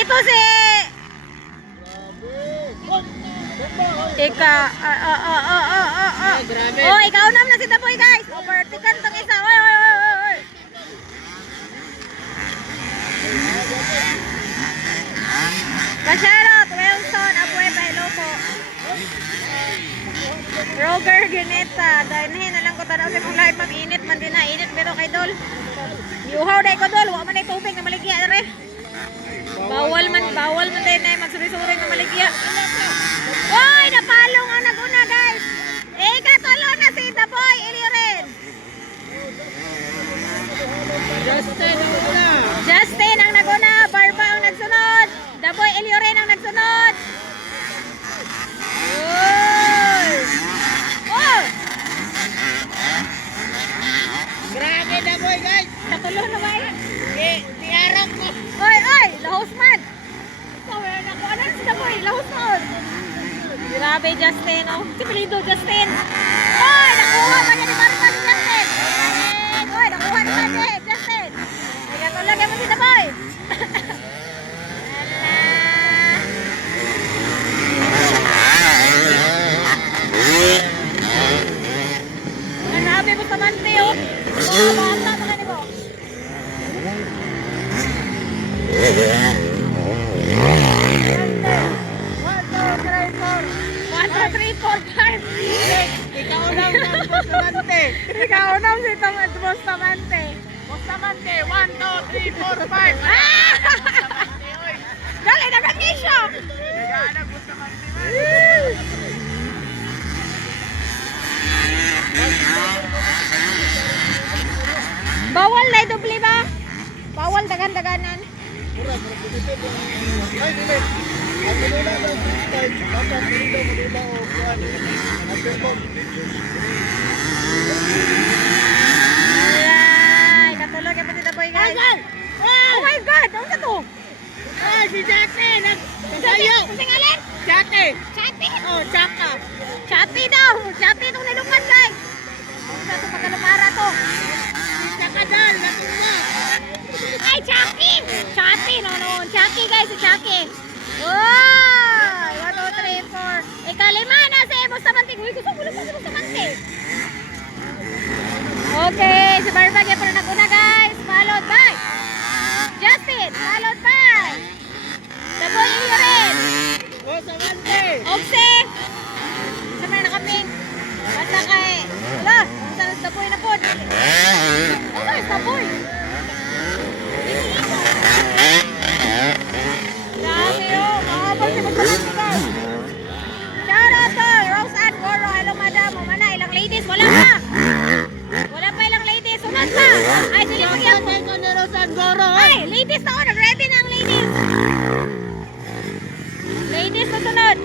pito si Ika. Grabe. Oh, ikaw nam na si Daboy, guys. Overtikan tong isa. Oy, oy, oy, oy. Kasharot, Wilson, Abueva, hello po. Roger Gineta, dahinhin na lang ko tanaw sa mong live, ma'am. Init man din na, init pero kay Dol. Iuhaw dahil ko Dol, wala man ay tubig na maligya na rin. Bawal man din na magsuri-suri na maligya. Oy, napalong ang naguna, guys. Katulo na si The Boy, Iliren. Justin ang naguna, Barba ang nagsunod. The Boy, Iliren ang nagsunod. Oy! Oh! Grabe na boy guys. Katulo na ba yan? Tiarap ko. Oy, oy! Lahos man! Ikaw, naku, ano na si The Boy? Lahos man! Grabe, Justin, oh. Si Pelido, Justin. Oy, nakuha ba niya ni Barba si Justin? Oy, nakuha ni Barba, Justin. Ay, katulog mo si The Boy. Grabe mo sa mante, oh. Oh, bata pa ka ni mo. 1, 2, 3, 4, 5. Ikaw lang ng Bustamante. Ikaw na si Bustamante. Bustamante, 1, 2, 3, 4, 5. Ah! Dali, nag-anisyo! Nag-aanag Bustamante. Bawal na doble ba? Bawal dagan-daganan. Alright, katulog yung pati The Boy, guys. Oh my God! Ano na to? Ah, si Jackie. Nagsayo. Kasi ngalan? Jackie. Chati? Oh, Chaka. Chati daw! Chati itong nilungan, guys. Ano na ito pagkalumara to? Nakadal. Nakuha. Ay, Chucky! Chucky, no. Chucky, guys, si Chucky. Oh! 1, 2, 3, 4. Ikalima na si Bustamante. Uy, gusto ko lang si Bustamante. Okay, si Barba kaya pala naguna, guys. Followed by Justin. Followed by The Boy Iliren. Bustamante. Ogse. Sama na kami. Basta kay... Wala, basta na The Boy na po. Wala, The Boy. Grabe oh, mahabol si Bustamante, guys. Shout out to Rose Ann Goro. Hello, madam. Mana, ilang ladies? Wala pa. Wala pa ilang ladies. Sunod pa. Ay, sili mo yan. Ay, ladies na ako. Nag-ready na ang ladies. Ladies na sunod.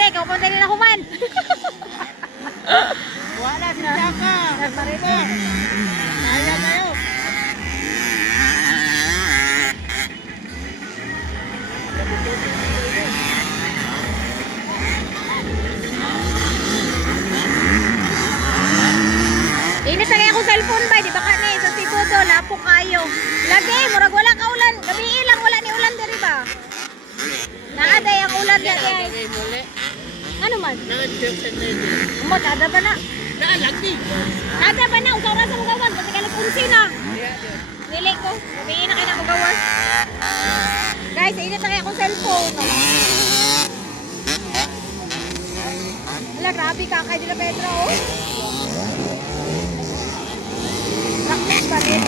Ikaw pa din ako man. Wala si Chaka. Nagmarito. Kaya kayo. Init na kaya akong cellphone ba? Di ba ka ni? Sa Sibudo, lapo kayo. Lagi, murag wala ka ulan. Gabi ilang wala ni ulan diri ba? Naaday ang ulan lagi ay. Muli. Ano man? Nag-Joseph na yun. Mo, tada ba na? Naalagdi. Tada ba na? Usaw sa mugawan. Kasi ka nagpunsi na. Nili ko. Gabi na kayo na mugawan. Guys, init na kaya akong cellphone. Wala, grabe ka kay Dila Pedro. Oh. Practice pa rin.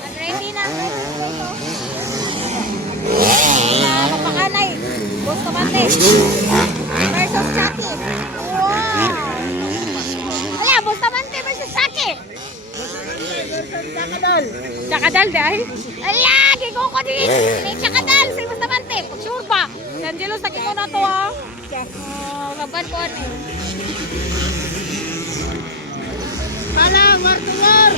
Nag-ready na. Mapakanay. Bustamante. Versus Chucky. Wow. Wala, Bustamante versus Chucky. Chakadal. Chakadal dahil. Ala, gigo ko din. May Chakadal si Bustamante. Sure ba? Si Angelo, sakit ko na to ha. Laban ko ano eh. Pala, Martular.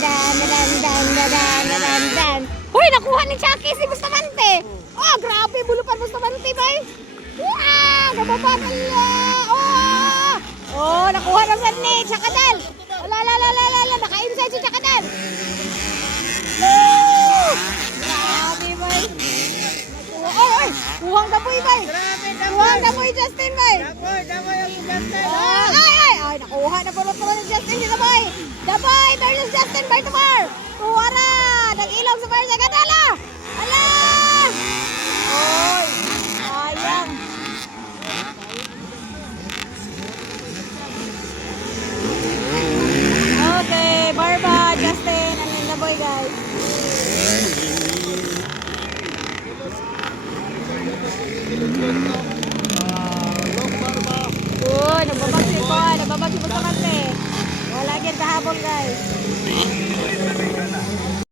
dan. Hoy, nakuha ni Chucky si Bustamante. Oh, grabe, bulupan Bustamante, bay. Wow, kababa pala. Oh, oh, nakuha ng Sanni, Chakadal. La, naka-inside si Chakadal. Oh, grabe, bay. Oh, kuhang dapoy, bay. Kuhang dapoy, Justin, bay. Dapoy ang Justin. Ay, nakuha na pala ni Justin si Daboy. Daboy versus Justin Bartomar. Tuwara, nag-ilong sa Barca Gadala. Ala! Oy, sayang. Okay, Barba, Justin, and then Daboy, guys. Uy, nagbabag si Bustamante. Wala yan kahabol, guys.